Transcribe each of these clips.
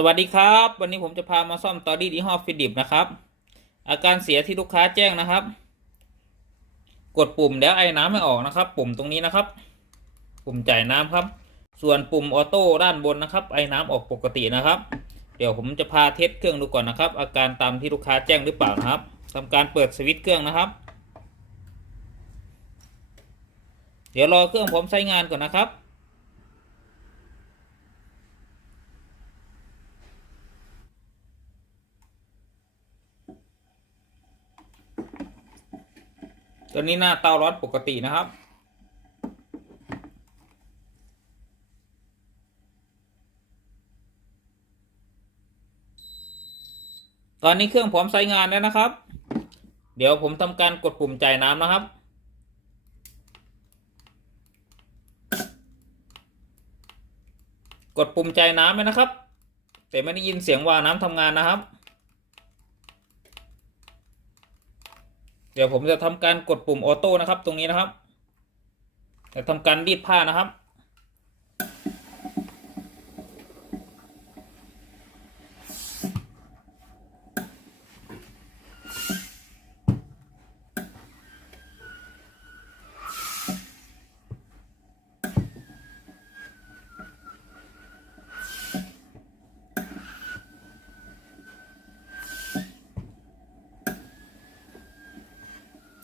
สวัสดีครับวันนี้ผมจะพามาซ่อมตอรี่ยี่ห้อฟิลิปนะครับอาการเสียที่ลูกค้าแจ้งนะครับกดปุ่มแล้วไอ้น้ำไม่ออกนะครับปุ่มตรงนี้นะครับปุ่มจ่ายน้ำครับส่วนปุ่มออโต้ด้านบนนะครับไอ้น้ำออกปกตินะครับเดี๋ยวผมจะพาเทสเครื่องดูก่อนนะครับอาการตามที่ลูกค้าแจ้งหรือเปล่านะครับทำการเปิดสวิตช์เครื่องนะครับเดี๋ยวรอเครื่องผมใช้งานก่อนนะครับตอนนี้หน้าเตาร้อนปกตินะครับตอนนี้เครื่องผมใช้งานแล้วนะครับเดี๋ยวผมทำการกดปุ่มจ่ายน้ำนะครับกดปุ่มจ่ายน้ำไหมนะครับแต่ไม่ได้ยินเสียงวาล์วน้ำทำงานนะครับเดี๋ยวผมจะทำการกดปุ่มออโต้นะครับตรงนี้นะครับจะทำการรีดผ้านะครับ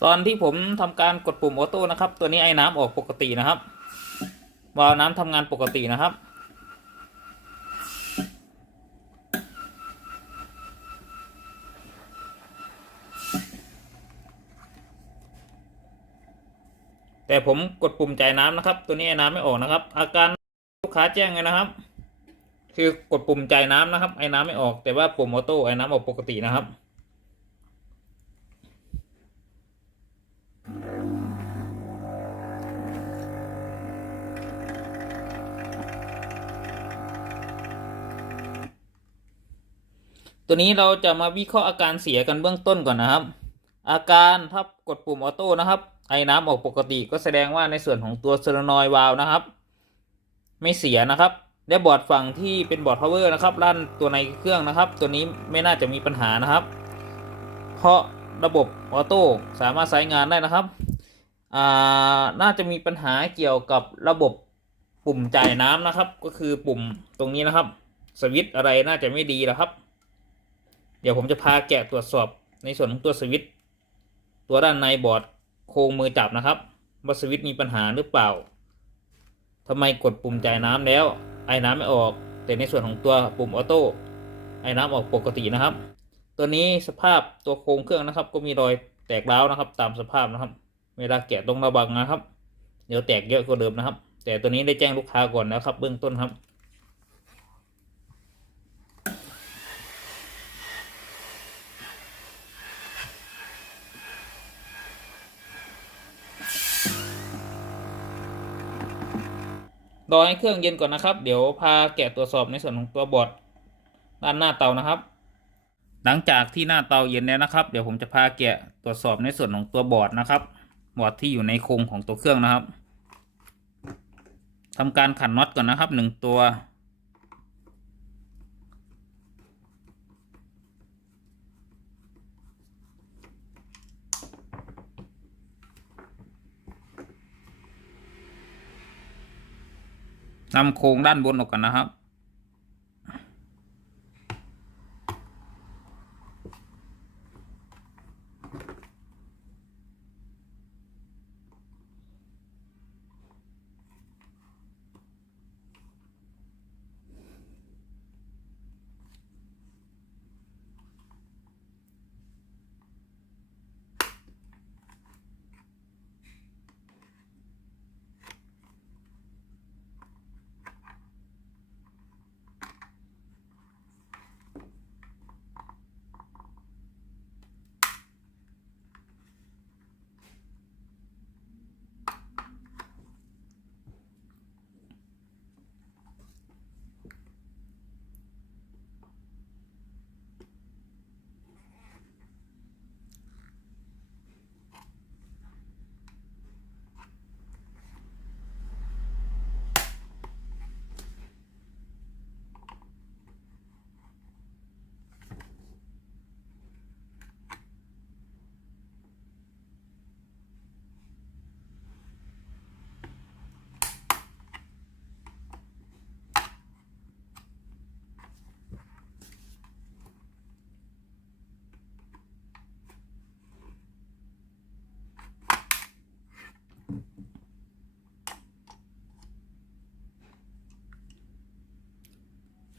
ตอนที่ผมทำการกดปุ่มออโต้นะครับตัวนี้ไอ้น้ำออกปกตินะครับวาล์วน้ำทำงานปกตินะครับแต่ผมกดปุ่มจ่ายน้ำนะครับตัวนี้ไอ้น้ำไม่ออกนะครับอาการลูกค้าแจ้งไงนะครับคือกดปุ่มจ่ายน้ำนะครับไอ้น้ำไม่ออกแต่ว่าปุ่มออโต้ไอ้น้ำออกปกตินะครับตัวนี้เราจะมาวิเคราะห์อาการเสียกันเบื้องต้นก่อนนะครับอาการถ้ากดปุ่มออโต้นะครับไอ้น้ำออกปกติก็แสดงว่าในส่วนของตัวโซลานอยด์วาล์วนะครับไม่เสียนะครับและบอร์ดฝั่งที่เป็นบอร์ดพาวเวอร์นะครับลั่นตัวในเครื่องนะครับตัวนี้ไม่น่าจะมีปัญหานะครับเพราะระบบออโต้สามารถใช้งานได้นะครับน่าจะมีปัญหาเกี่ยวกับระบบปุ่มจ่ายน้ำนะครับก็คือปุ่มตรงนี้นะครับสวิตช์อะไรน่าจะไม่ดีแล้วครับเดี๋ยวผมจะพาแกะตรวจสอบในส่วนของตัวสวิตช์ตัวด้านในบอร์ดโครงมือจับนะครับว่าสวิตช์มีปัญหาหรือเปล่าทำไมกดปุ่มจ่ายน้ำแล้วไอ้น้ำไม่ออกแต่ในส่วนของตัวปุ่มออโต้ไอ้น้ำออกปกตินะครับตัวนี้สภาพตัวโครงเครื่องนะครับก็มีรอยแตกร้าวนะครับตามสภาพนะครับเวลาแกะต้องระวังนะครับเดี๋ยวแตกเยอะกว่าเดิมนะครับแต่ตัวนี้ได้แจ้งลูกค้าก่อนแล้วครับเบื้องต้นครับรอให้เครื่องเย็นก่อนนะครับเดี๋ยวพาแกะตรวจสอบในส่วนของตัวบอร์ดด้านหน้าเตานะครับหลังจากที่หน้าเตาเย็นแล้วนะครับเดี๋ยวผมจะพาแกะตรวจสอบในส่วนของตัวบอร์ดนะครับบอร์ดที่อยู่ในโครงของตัวเครื่องนะครับทำการขันน็อตก่อนนะครับ1 ตัวนำโครงด้านบนออกก่อนนะครับ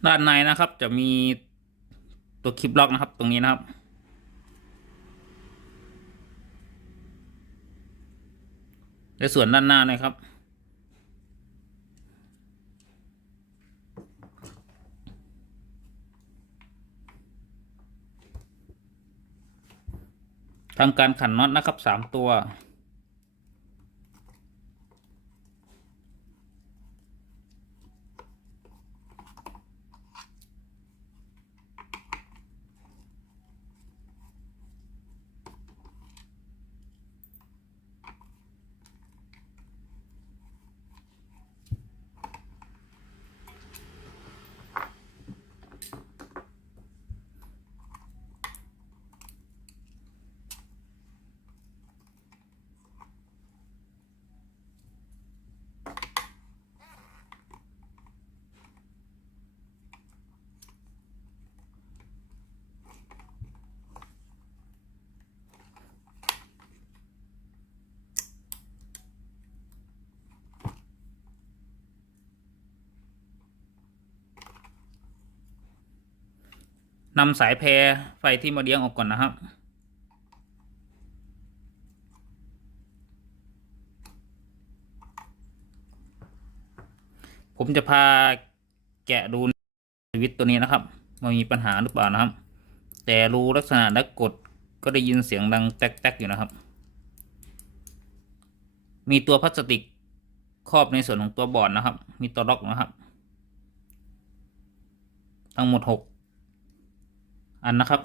ด้านในนะครับจะมีตัวคลิปล็อกนะครับตรงนี้นะครับและส่วนด้านหน้านะครับทำการขันน็อตนะครับ3 ตัว นำสายแพรไฟที่มาเลี้ยงออกก่อนนะครับผมจะพาแกะดูสวิตช์ตัวนี้นะครับมันมีปัญหาหรือเปล่านะครับแต่รูลักษณะและกดก็ได้ยินเสียงดังแต๊กๆอยู่นะครับมีตัวพลาสติกครอบในส่วนของตัวบอร์ดนะครับมีตัวล็อกนะครับทั้งหมด6 อันนะครับ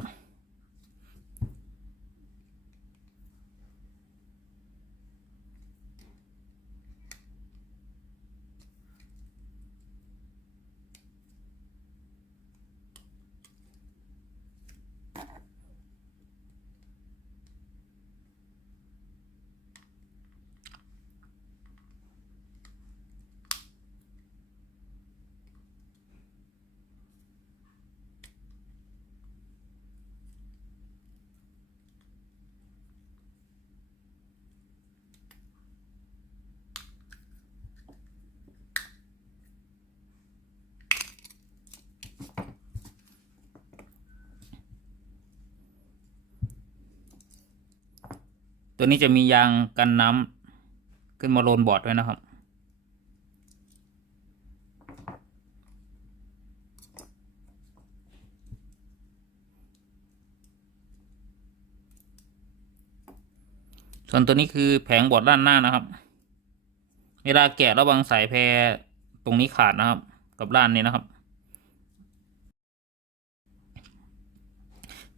ตัวนี้จะมียางกันน้ำขึ้นมาโลนบอร์ดด้วยนะครับส่วนตัวนี้คือแผงบอร์ดด้านหน้านะครับเวลาแกะระวังสายแพรตรงนี้ขาดนะครับกับด้านนี้นะครับ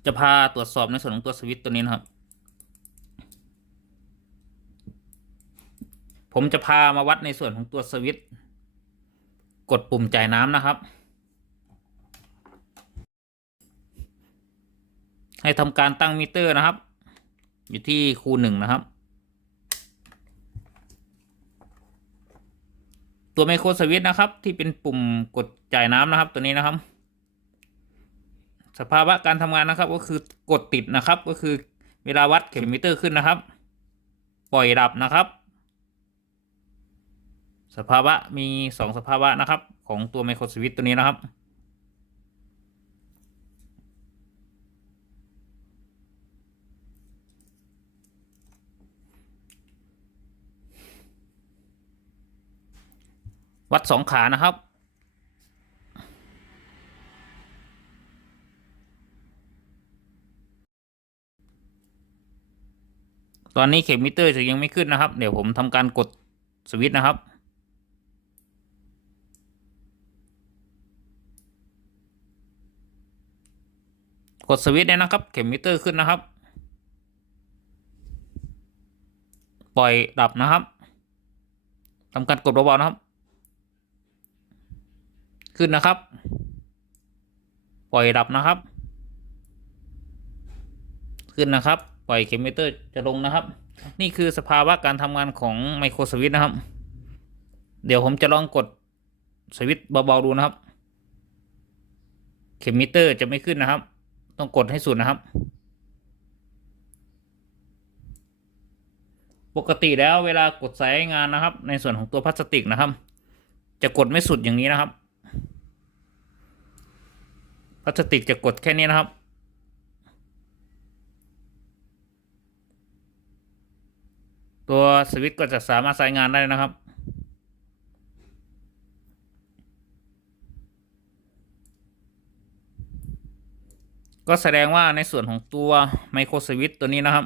จะพาตรวจสอบในส่วนของตัวสวิตช์ตัวนี้นะครับผมจะพามาวัดในส่วนของตัวสวิตช์กดปุ่มจ่ายน้ำนะครับให้ทำการตั้งมิเตอร์นะครับอยู่ที่คูณ1นะครับตัวไมโครสวิตช์นะครับที่เป็นปุ่มกดจ่ายน้ำนะครับตัวนี้นะครับสภาวะการทำงานนะครับก็คือกดติดนะครับก็คือเวลาวัดเข็มมิเตอร์ขึ้นนะครับปล่อยดับนะครับสภาวะมี2 สภาวะนะครับของตัวไมโครสวิตช์ตัวนี้นะครับวัด2 ขานะครับตอนนี้เข็มมิเตอร์จะยังไม่ขึ้นนะครับเดี๋ยวผมทำการกดสวิตช์นะครับกดสวิตช์เนี่ยนะครับเข็มมิเตอร์ขึ้นนะครับปล่อยดับนะครับทำการกดเบาๆนะครับขึ้นนะครับปล่อยดับนะครับขึ้นนะครับปล่อยเข็มมิเตอร์จะลงนะครับนี่คือสภาวะการทำงานของไมโครสวิตช์นะครับเดี๋ยวผมจะลองกดสวิตช์เบาๆดูนะครับเข็มมิเตอร์จะไม่ขึ้นนะครับต้องกดให้สุดนะครับปกติแล้วเวลากดสายงานนะครับในส่วนของตัวพลาสติกนะครับจะกดไม่สุดอย่างนี้นะครับ พลาสติกจะกดแค่นี้นะครับตัวสวิตช์ก็จะสามารถใช้งานได้นะครับก็แสดงว่าในส่วนของตัวไมโครสวิตช์ตัวนี้นะครับ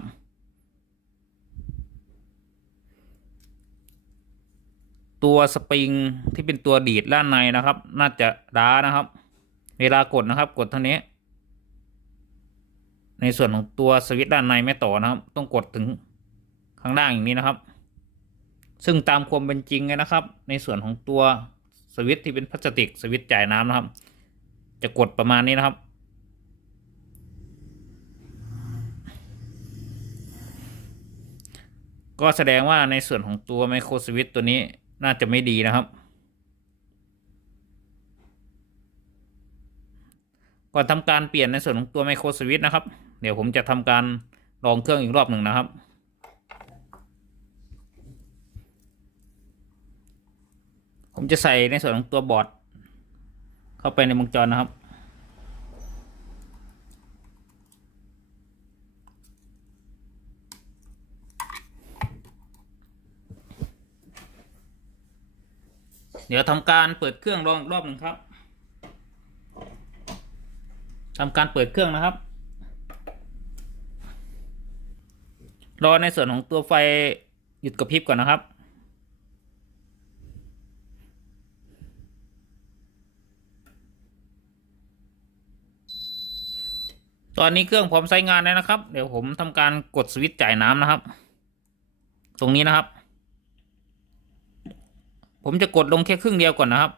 ตัวสปริงที่เป็นตัวดีดด้านในนะครับ น่าจะด้านะครับเวลากดนะครับกดเท่านี้ในส่วนของตัวสวิตช์ด้านในไม่ต่อนะครับต้องกดถึงข้างล่างอย่างนี้นะครับ ซึ่งตามความเป็นจริงเลยนะครับในส่วนของตัวสวิตช์ที่เป็นพลาสติกสวิตช์จ่ายน้ำนะครับ จะกดประมาณนี้นะครับก็แสดงว่าในส่วนของตัวไมโครสวิตช์ตัวนี้น่าจะไม่ดีนะครับก่อนทำการเปลี่ยนในส่วนของตัวไมโครสวิตช์นะครับเดี๋ยวผมจะทำการลองเครื่องอีกรอบหนึ่งนะครับผมจะใส่ในส่วนของตัวบอร์ดเข้าไปในวงจรนะครับเดี๋ยวทำการเปิดเครื่องลองอีกรอบหนึ่งครับทำการเปิดเครื่องนะครับรอในส่วนของตัวไฟหยุดกระพริบก่อนนะครับตอนนี้เครื่องพร้อมใช้งานแล้วนะครับเดี๋ยวผมทำการกดสวิตช์จ่ายน้ำนะครับตรงนี้นะครับผมจะกดลงแค่ครึ่งเดียวก่อนนะครับ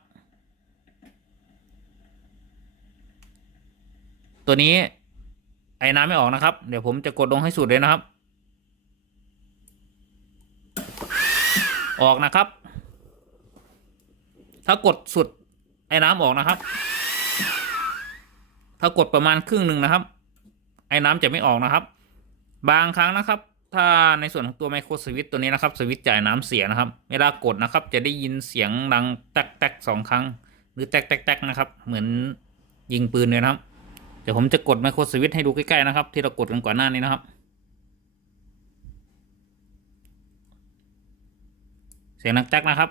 ตัวนี้ไอ้น้ำไม่ออกนะครับเดี๋ยวผมจะกดลงให้สุดเลยนะครับออกนะครับถ้ากดสุดไอ้น้ำออกนะครับถ้ากดประมาณครึ่งหนึ่งนะครับไอ้น้ำจะไม่ออกนะครับบางครั้งนะครับถ้าในส่วนของตัวไมโครสวิตช์ตัวนี้นะครับสวิตช์จ่ายน้ำเสียนะครับเวลากดนะครับจะได้ยินเสียงดังแต๊กแต๊กสองครั้งหรือแต๊กแต๊กแต๊กนะครับเหมือนยิงปืนเลยนะครับเดี๋ยวผมจะกดไมโครสวิตช์ให้ดูใกล้ๆนะครับที่เรากดกันก่อนหน้านี้นะครับเสียงดังแต๊กนะครับ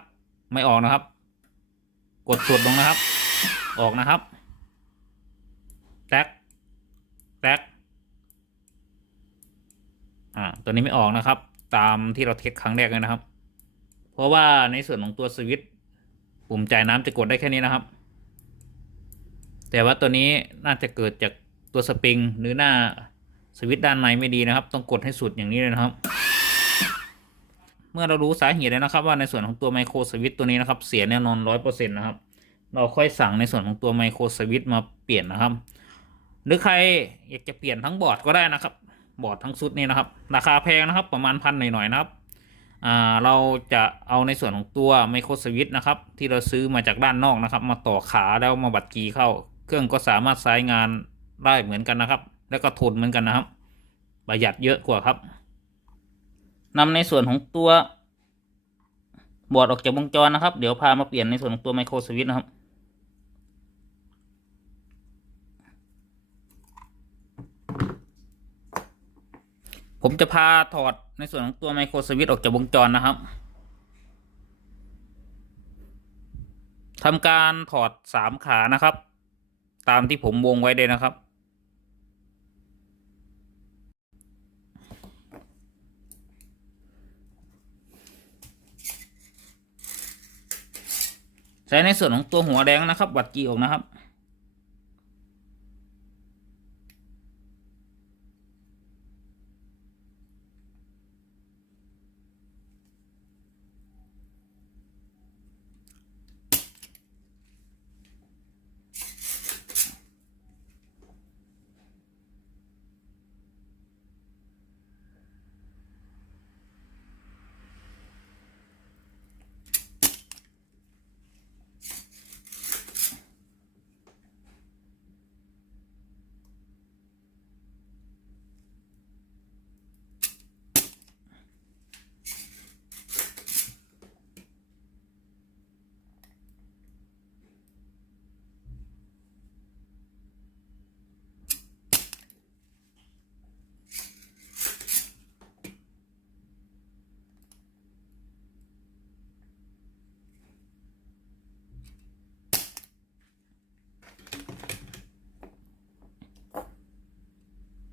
ไม่ออกนะครับกดสุดลงนะครับออกนะครับแต๊กแต๊กตัวนี้ไม่ออกนะครับตามที่เราเทสครั้งแรกเลยนะครับเพราะว่าในส่วนของตัวสวิตช์ปุ่มจ่ายน้ำจะกดได้แค่นี้นะครับแต่ว่าตัวนี้น่าจะเกิดจากตัวสปริงหรือหน้าสวิตช์ด้านในไม่ดีนะครับต้องกดให้สุดอย่างนี้เลยนะครับเมื่อเรารู้สาเหตุแล้วนะครับว่าในส่วนของตัวไมโครสวิตช์ตัวนี้นะครับเสียแน่นอน100%นะครับเราค่อยสั่งในส่วนของตัวไมโครสวิตช์มาเปลี่ยนนะครับหรือใครอยากจะเปลี่ยนทั้งบอร์ดก็ได้นะครับบอร์ดทั้งชุดนี้นะครับราคาแพงนะครับประมาณ1,000หน่อยๆนะครับเราจะเอาในส่วนของตัวไมโครสวิตช์นะครับที่เราซื้อมาจากด้านนอกนะครับมาต่อขาแล้วมาบัดกีเข้าเครื่องก็สามารถใช้งานได้เหมือนกันนะครับแล้วก็ทนเหมือนกันนะครับประหยัดเยอะกว่าครับนำในส่วนของตัวบอร์ดออกจากวงจรนะครับเดี๋ยวพามาเปลี่ยนในส่วนของตัวไมโครสวิตช์นะครับผมจะพาถอดในส่วนของตัวไมโครสวิตช์ออกจากวงจรนะครับทำการถอด3 ขานะครับตามที่ผมวงไว้เลยนะครับใช้ในส่วนของตัวหัวแดงนะครับบัดกีออกนะครับ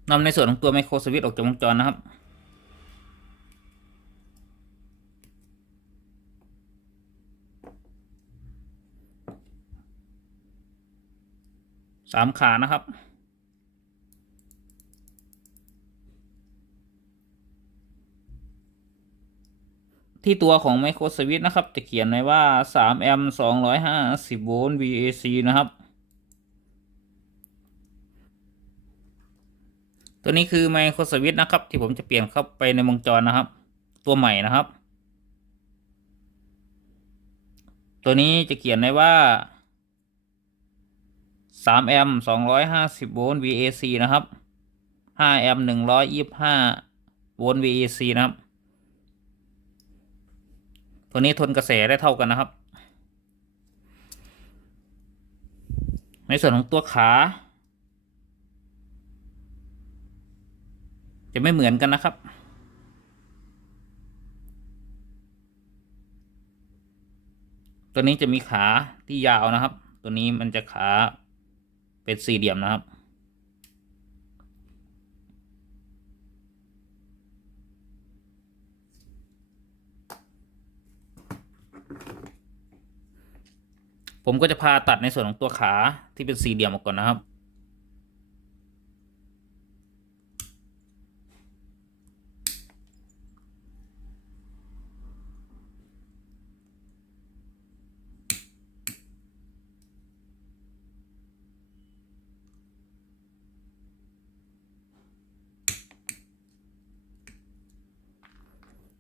นำในส่วนของตัวไมโครสวิตช์ออกจากวงจรนะครับ3 ขานะครับที่ตัวของไมโครสวิตช์นะครับจะเขียนไว้ว่า3 แอมป์250 โวลต์ VAC นะครับตัวนี้คือไมโครสวิตช์นะครับที่ผมจะเปลี่ยนเข้าไปในวงจรนะครับตัวใหม่นะครับตัวนี้จะเขียนไว้ว่า3 แอมป์250 โวลต์ VAC นะครับ5 แอมป์125 โวลต์ VAC นะครับตัวนี้ทนกระแสได้เท่ากันนะครับในส่วนของตัวขาจะไม่เหมือนกันนะครับตัวนี้จะมีขาที่ยาวนะครับตัวนี้มันจะขาเป็นสี่เหลี่ยมนะครับผมก็จะพาตัดในส่วนของตัวขาที่เป็นสี่เหลี่ยมออกก่อนนะครับ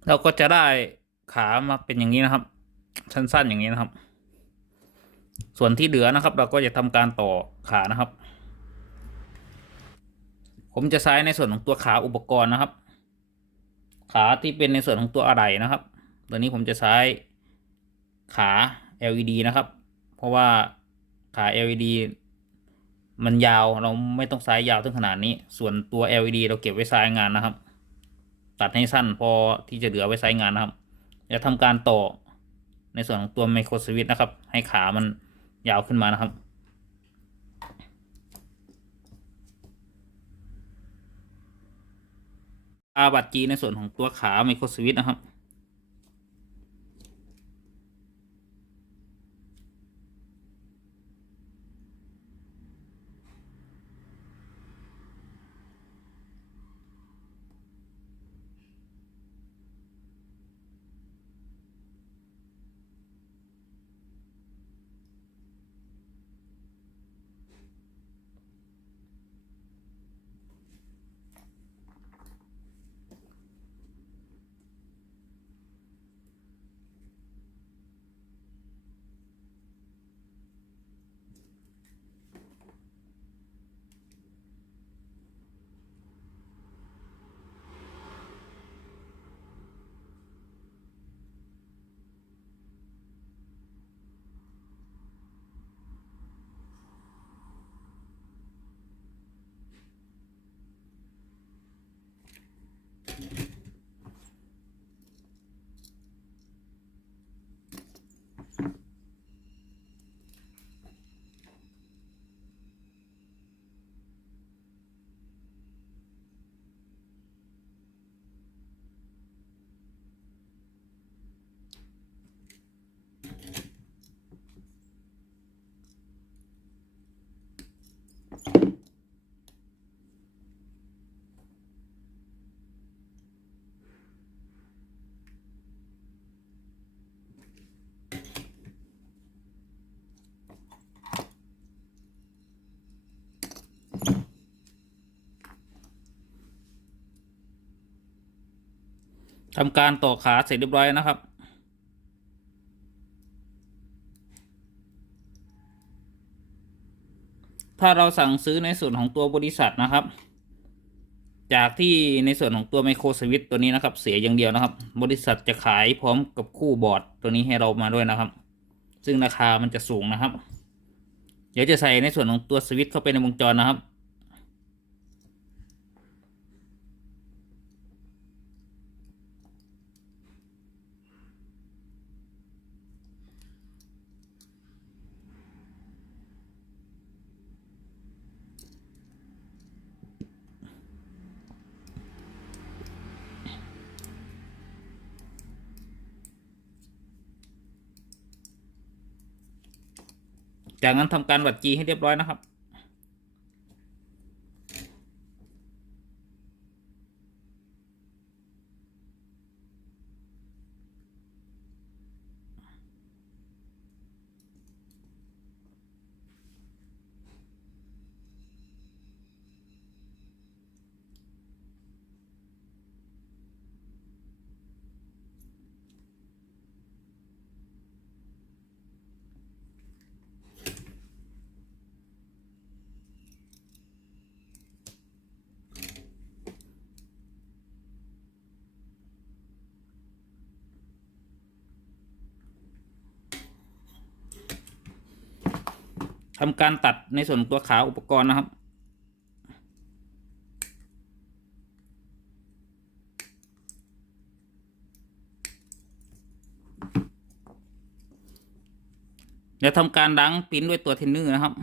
เราก็จะได้ขามาเป็นอย่างนี้นะครับสั้นๆอย่างนี้นะครับส่วนที่เหลือนะครับเราก็จะทำการต่อขานะครับผมจะใช้ในส่วนของตัวขาอุปกรณ์นะครับขาที่เป็นในส่วนของตัวอะไหล่นะครับตัวนี้ผมจะใช้ขา LED นะครับเพราะว่าขา LED มันยาวเราไม่ต้องใช้ยาวถึงขนาดนี้ส่วนตัว LED เราเก็บไว้ใช้งานนะครับตัดให้สั้นพอที่จะเหลือไว้ใช้งานนะครับจะทำการต่อในส่วนของตัวไมโครสวิตช์นะครับให้ขามันยาวขึ้นมานะครับบัตร G ในส่วนของตัวขาไมโครสวิตช์นะครับทำการต่อขาเสร็จเรียบร้อยนะครับถ้าเราสั่งซื้อในส่วนของตัวบริษัทนะครับจากที่ในส่วนของตัวไมโครสวิตช์ตัวนี้นะครับเสียอย่างเดียวนะครับบริษัทจะขายพร้อมกับคู่บอร์ดตัวนี้ให้เรามาด้วยนะครับซึ่งราคามันจะสูงนะครับเดี๋ยวจะใส่ในส่วนของตัวสวิตช์เข้าไปในวงจรนะครับ จากนั้นทำการวัด G ให้เรียบร้อยนะครับทำการตัดในส่วนตัวขาอุปกรณ์นะครับเดี๋ยวทำการล้างปิ้นด้วยตัวเทนเนอร์นะครับ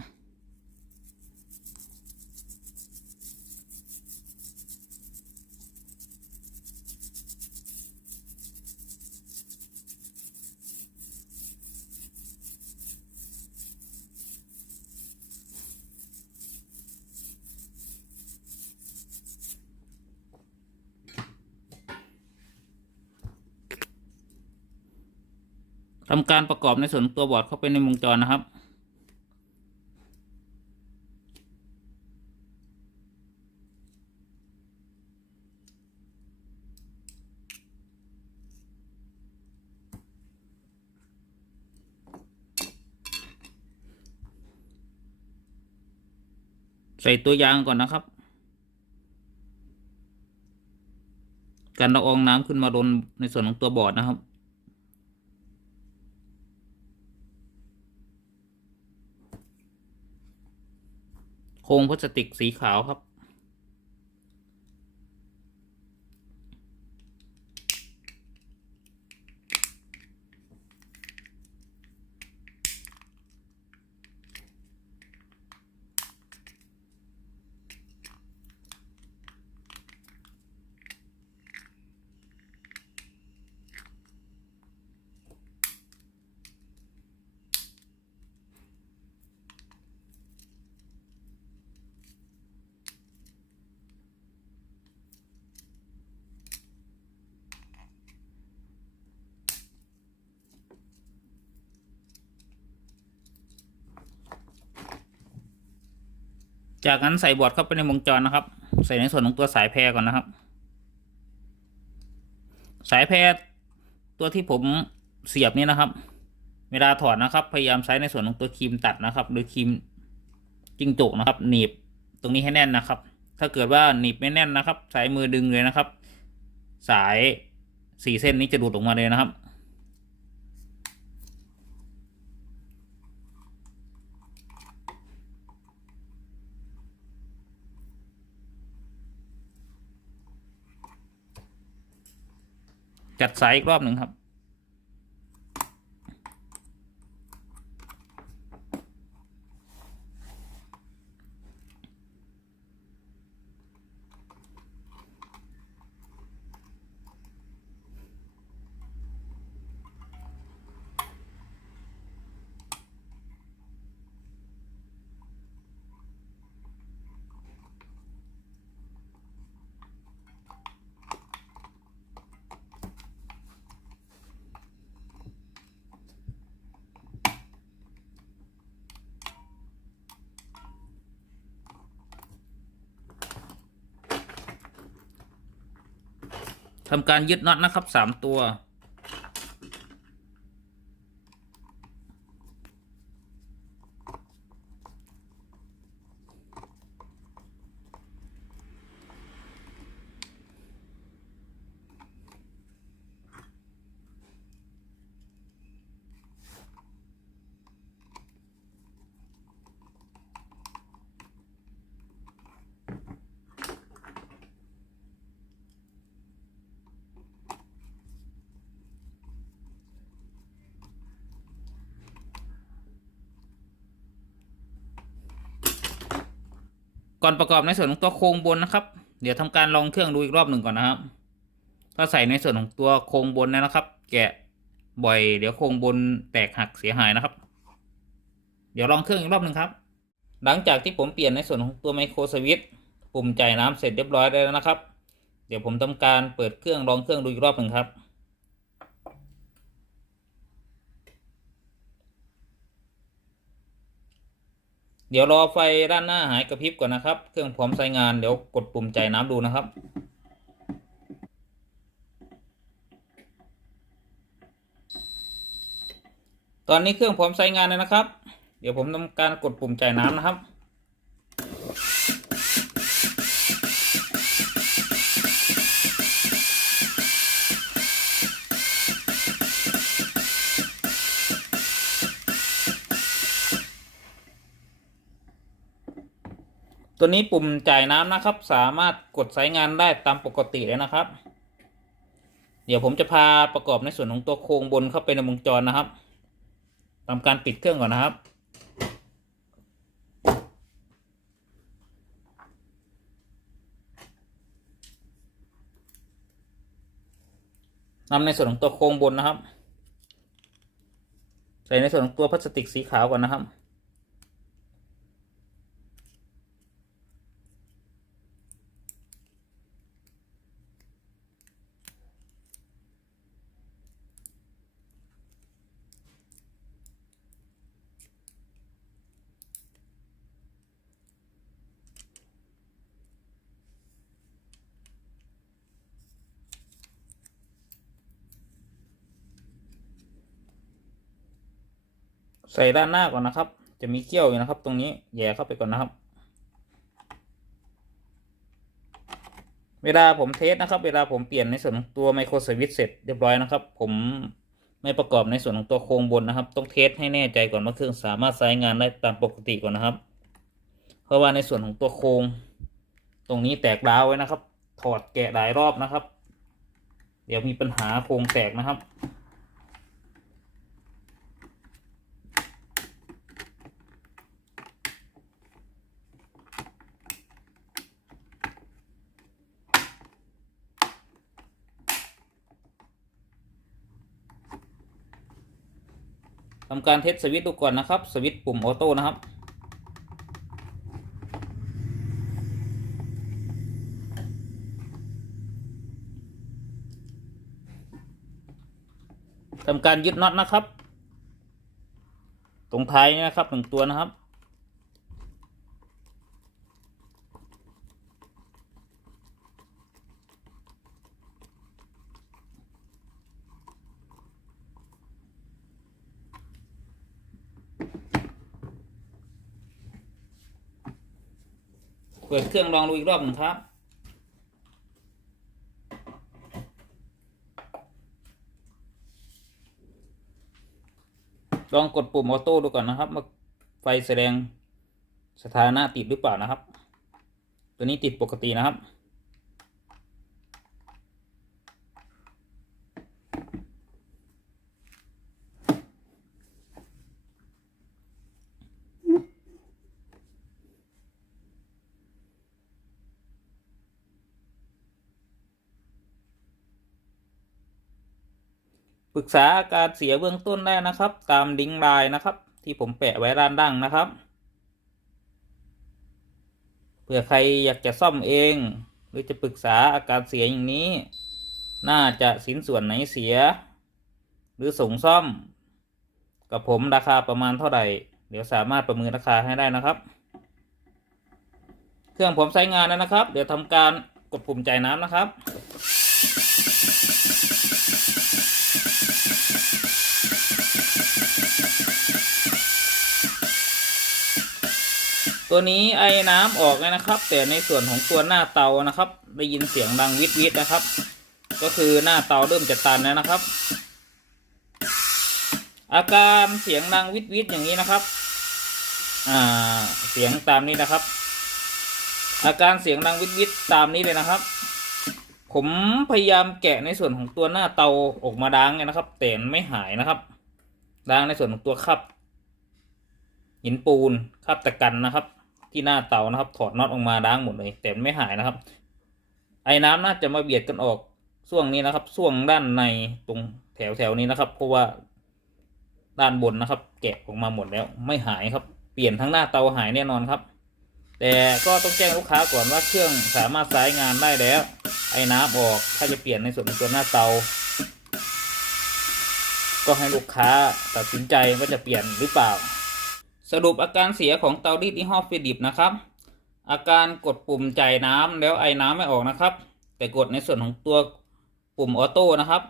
ทำการประกอบในส่วนตัวบอร์ดเข้าไปในวงจรนะครับใส่ตัวยางก่อนนะครับการละอองน้ำขึ้นมาโดนในส่วนของตัวบอร์ดนะครับโครงพลาสติกสีขาวครับจากนั้นใส่บอร์ดเข้าไปในวงจรนะครับใส่ในส่วนของตัวสายแพรก่อนนะครับสายแพรตัวที่ผมเสียบนี่นะครับเวลาถอดนะครับพยายามใช้ในส่วนของตัวครีมตัดนะครับหรือครีมจิ้งจกนะครับหนีบตรงนี้ให้แน่นนะครับถ้าเกิดว่าหนีบไม่แน่นนะครับใช้มือดึงเลยนะครับสาย4 เส้นนี้จะหลุดออกมาเลยนะครับจัดสายอีกรอบหนึ่งครับทำการยึดน็อตนะครับ3 ตัวก่อนประกอบในส่วนของตัวโครงบนนะครับเดี๋ยวทำการลองเครื่องดูอีกรอบหนึ่งก่อนนะครับถ้าใส่ในส่วนของตัวโครงบนนะครับแกะบ่อยเดี๋ยวโครงบนแตกหักเสียหายนะครับ เดี๋ยวลองเครื่องอีกรอบหนึ่งครับหลังจากที่ผมเปลี่ยนในส่วนของตัวไมโครสวิตช์ปุ่มจ่ายน้ำเสร็จเรียบร้อยแล้วนะครับเดี๋ยวผมทำการเปิดเครื่องลองเครื่องดูอีกรอบหนึ่งครับเดี๋ยวรอไฟด้านหน้าหายกระพริบก่อนนะครับเครื่องพร้อมใช้งานเดี๋ยวกดปุ่มจ่ายน้ำดูนะครับตอนนี้เครื่องพร้อมใช้งานแล้วนะครับเดี๋ยวผมทำการกดปุ่มจ่ายน้ำนะครับตัวนี้ปุ่มจ่ายน้ำนะครับสามารถกดใช้งานได้ตามปกติเลยนะครับเดี๋ยวผมจะพาประกอบในส่วนของตัวโครงบนเข้าไปในวงจรนะครับทำการปิดเครื่องก่อนนะครับนำในส่วนของตัวโครงบนนะครับใส่ในส่วนของตัวพลาสติกสีขาวก่อนนะครับใส่ด้านหน้าก่อนนะครับจะมีเกี้ยวอยู่นะครับตรงนี้แย่เข้าไปก่อนนะครับเวลาผมเทสนะครับเวลาผมเปลี่ยนในส่วนของตัวไมโครสวิตช์เสร็จเรียบร้อยนะครับผมไม่ประกอบในส่วนของตัวโครงบนนะครับต้องเทสให้แน่ใจก่อนว่าเครื่องสามารถใช้งานได้ตามปกติก่อนนะครับเพราะว่าในส่วนของตัวโครงตรงนี้แตกร้าวไว้นะครับถอดแกะหลายรอบนะครับเดี๋ยวมีปัญหาโครงแตกนะครับทำการเทสสวิตช์ดูก่อนนะครับสวิตช์ปุ่มออโต้นะครับทำการยึดน็อตนะครับตรงท้ายนี่นะครับหนึ่งตัวนะครับเปิดเครื่องลองดูอีกรอบหนึ่งครับลองกดปุ่มออโต้ดูก่อนนะครับว่าไฟแสดงสถานะติดหรือเปล่านะครับตัวนี้ติดปกตินะครับปรึกษาอาการเสียเบื้องต้นได้นะครับ ตามลิงก์ไลน์นะครับที่ผมแปะไว้ด้านล่างนะครับเผื่อใครอยากจะซ่อมเองหรือจะปรึกษาอาการเสียอย่างนี้น่าจะชิ้นส่วนไหนเสียหรือส่งซ่อมกับผมราคาประมาณเท่าไหร่เดี๋ยวสามารถประเมินราคาให้ได้นะครับเครื่องผมใช้งานแล้วนะครับเดี๋ยวทำการกดปุ่มจ่ายน้ำนะครับตัวนี้ไอ้น้ำออกเลยนะครับแต่ในส่วนของตัวหน้าเตานะครับได้ยินเสียงดังวิดวิดนะครับก็คือหน้าเตาเริ่มจะตันแล้วนะครับอาการเสียงดังวิดวิดอย่างนี้นะครับเสียงตามนี้นะครับอาการเสียงดังวิดวิดตามนี้เลยนะครับผมพยายามแกะในส่วนของตัวหน้าเตาออกมาล้างนะครับแต่ไม่หายนะครับล้างในส่วนของตัวคราบหินปูนคราบตะกันนะครับที่หน้าเตานะครับถอดน็อตออกมาล้างหมดเลยแต่ไม่หายนะครับไอ้น้ำน่าจะมาเบียดกันออกช่วงนี้นะครับช่วงด้านในตรงแถวนี้นะครับเพราะว่า ด้านบนนะครับ แกะออกมาหมดแล้วไม่หายครับเปลี่ยนทั้งหน้าเตาหายแน่นอนครับแต่ก็ต้องแจ้งลูกค้าก่อนว่าเครื่องสามารถใช้งานได้แล้วไอ้น้ำออกถ้าจะเปลี่ยนในส่วนของตัวหน้าเตาก็ให้ลูกค้าตัดสินใจว่าจะเปลี่ยนหรือเปล่าสรุปอาการเสียของเตารีดยี่ห้อฟิลิปนะครับอาการกดปุ่มจ่ายน้ำแล้วไอ้น้ำไม่ออกนะครับแต่กดในส่วนของตัวปุ่มออโต้นะครับ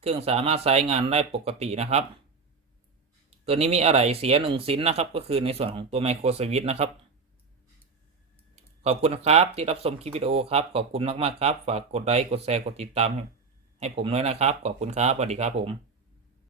เครื่องสามารถใช้งานได้ปกตินะครับตัวนี้มีอะไรเสีย1ชิ้นนะครับก็คือในส่วนของตัวไมโครสวิตช์นะครับขอบคุณครับที่รับชมคลิปวิดีโอครับขอบคุณมากๆครับฝากกดไลค์กดแชร์กดติดตามให้ผมด้วยนะครับขอบคุณครับสวัสดีครับผม